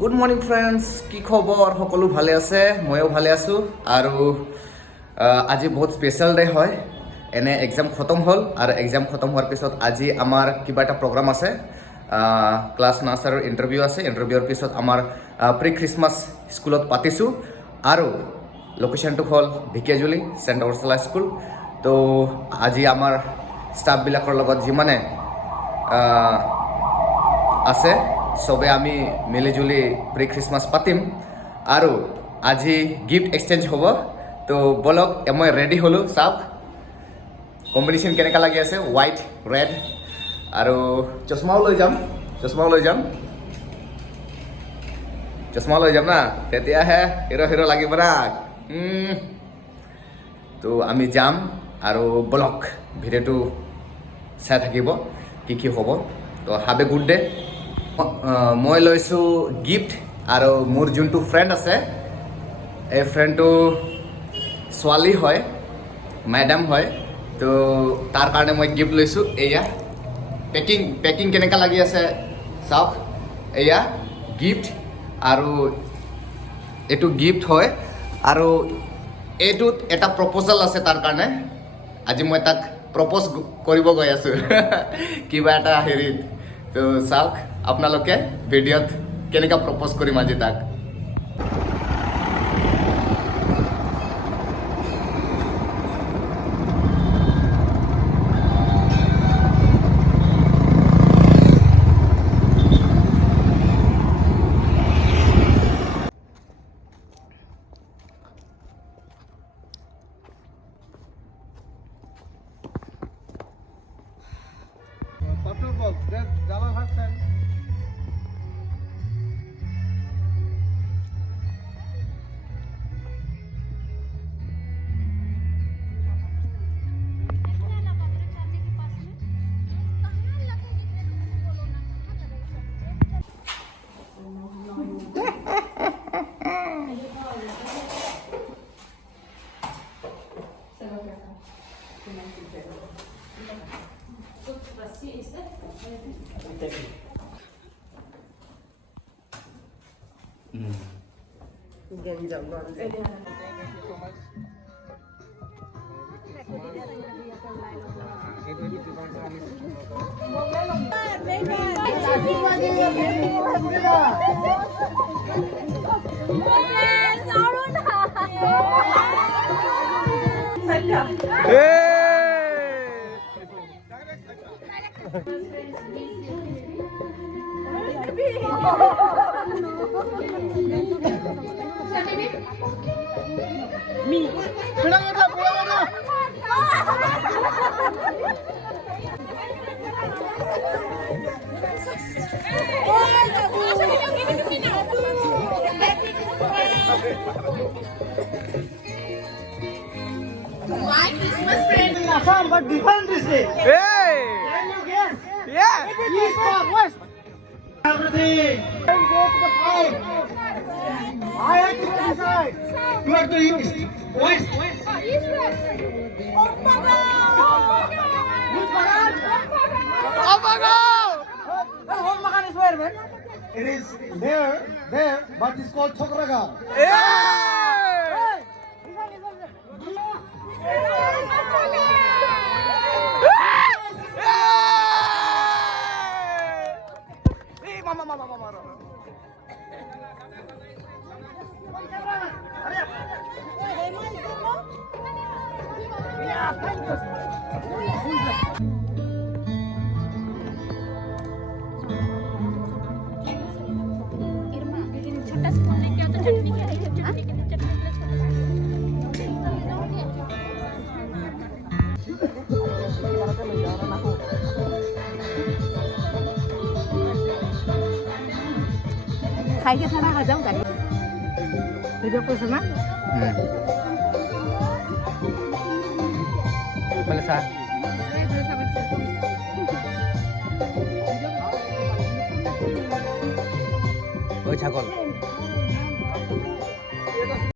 Good morning friends, কি খবৰ? সকলো ভালে আছে? ময়ো ভালে আছোঁ। আৰু আজি বহুত স্পেচিয়েল ডে হয়। এনে এক্সাম খতম হ'ল আৰু এক্সাম খতম হোৱাৰ পিছত আজি আমাৰ কিবা এটা প্ৰগ্ৰাম আছে, ক্লাছ নাৰ্চাৰৰ ইণ্টাৰভিউ আছে। ইণ্টাৰভিউৰ পিছত আমাৰ প্ৰি খ্ৰীষ্টমাছ স্কুলত পাতিছোঁ আৰু লোকেশ্যনটো হ'ল ঢেকীয়াজুলি চেণ্ট উৰ্চুলা স্কুল। তো আজি আমাৰ ষ্টাফবিলাকৰ লগত যিমানে আছে চবে আমি মিলিজুলি প্ৰি খ্ৰীষ্টমাছ পাতিম আৰু আজি গিফ্ট এক্সচেঞ্জ হ'ব। তো বলক, মই ৰেডি হ'লোঁ। চাওক কম্বিনেশ্যন কেনেকুৱা লাগি আছে, হোৱাইট ৰেড। আৰু চশমাও লৈ যাম না, তেতিয়াহে হিৰ' লাগিব না। তো আমি যাম আৰু বলক ভিডিঅ'টো চাই থাকিব কি হ'ব। তো হাভ এ গুড ডে। মই লৈছোঁ গিফ্ট আৰু মোৰ যোনটো ফ্ৰেণ্ড আছে এই ফ্ৰেণ্ডটো ছোৱালী হয়, মেডাম হয়। তো তাৰ কাৰণে মই গিফ্ট লৈছোঁ। এয়া পেকিং কেনেকুৱা লাগি আছে চাওক। এয়া গিফ্ট আৰু এইটো গিফ্ট হয় আৰু এইটোত এটা প্ৰপ'জাল আছে তাৰ কাৰণে। আজি মই তাক প্ৰপ'জ কৰিব গৈ আছোঁ কিবা এটা হেৰিত। তো চাওক আপোনালোকে ভিডিঅ'ত কেনেকুৱা প্ৰপ'জ কৰিম আজি তাক। My Christmas friend in Assam, but different this day. Hey! Can you guess? Yeah! East or west? Everything. Then go to the side. I have to decide. You are to east, west. East west. Ompaga. Which Bagan? Ompaga! Hey, home Bagan is where, man? It is there, but it's called Chokraga. Yeah! छोटा स्पून लेके आओ तो चटनी के लिए चटनी के लिए खाई के थाना आ जाऊं गाड़ी वीडियो को सुना Boleh sah. Oh, cakol.